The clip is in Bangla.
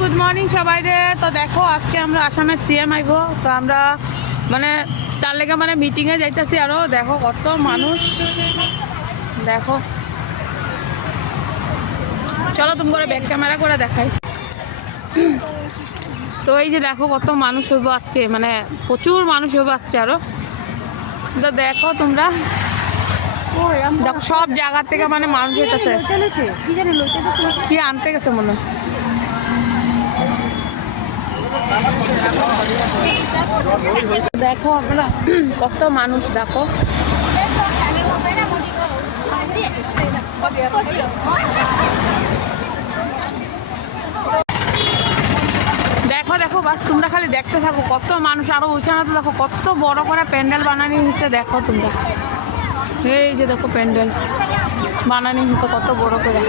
গুড মর্নিং সবাই রে। তো দেখো আজকে আমরা আসামের সিএম আইব, তো আমরা মানে তার লেগে মানে মিটিংয়ে যাইতেছি। আরও দেখো কত মানুষ, দেখো চলো তুমি করে ব্যাক ক্যামেরা করে দেখাই। তো এই যে দেখো কত মানুষ হইব আজকে, মানে প্রচুর মানুষ হইব আজকে আরও। তো দেখো তোমরা, দেখো সব জায়গা থেকে মানে মানুষ যেতেছে। কি আনতে গেছে মনে হয়। দেখো আমরা কত মানুষ, দেখো দেখো দেখো বাস তোমরা খালি দেখতে থাকো কত মানুষ। আরো ওইখানে তো দেখো কত বড় করে প্যান্ডেল বানানি হয়েছে। দেখো তোমরা, এই যে দেখো প্যান্ডেল বানানি হয়েছে কত বড় করে।